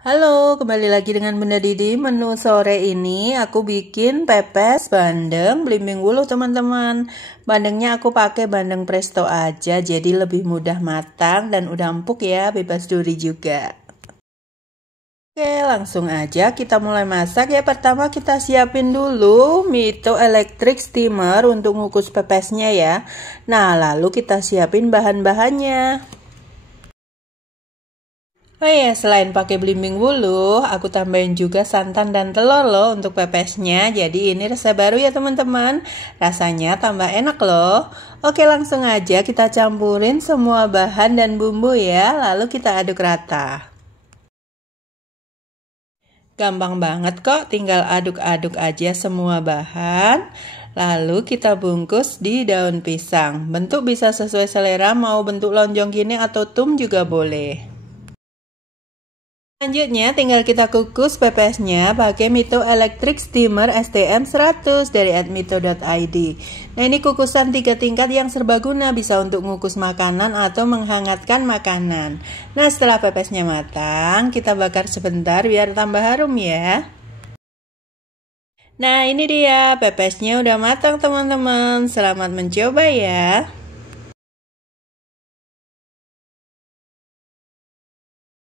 Halo, kembali lagi dengan Bunda Didi. Menu sore ini aku bikin pepes bandeng belimbing wuluh, teman-teman. Bandengnya aku pakai bandeng presto aja, jadi lebih mudah matang dan udah empuk ya, bebas duri juga. Oke, langsung aja kita mulai masak ya. Pertama kita siapin dulu Mito Electric Steamer untuk ngukus pepesnya ya. Nah, lalu kita siapin bahan-bahannya. Oh iya, selain pakai belimbing wuluh, aku tambahin juga santan dan telur loh untuk pepesnya. Jadi ini resep baru ya teman-teman. Rasanya tambah enak loh. Oke, langsung aja kita campurin semua bahan dan bumbu ya. Lalu kita aduk rata. Gampang banget kok, tinggal aduk-aduk aja semua bahan. Lalu kita bungkus di daun pisang. Bentuk bisa sesuai selera, mau bentuk lonjong gini atau tum juga boleh. Selanjutnya tinggal kita kukus pepesnya pakai Mito Electric Steamer STM 100 dari @mito.id. Nah, ini kukusan 3 tingkat yang serbaguna, bisa untuk mengukus makanan atau menghangatkan makanan. Nah, setelah pepesnya matang, kita bakar sebentar biar tambah harum ya. Nah, ini dia pepesnya udah matang teman-teman. Selamat mencoba ya.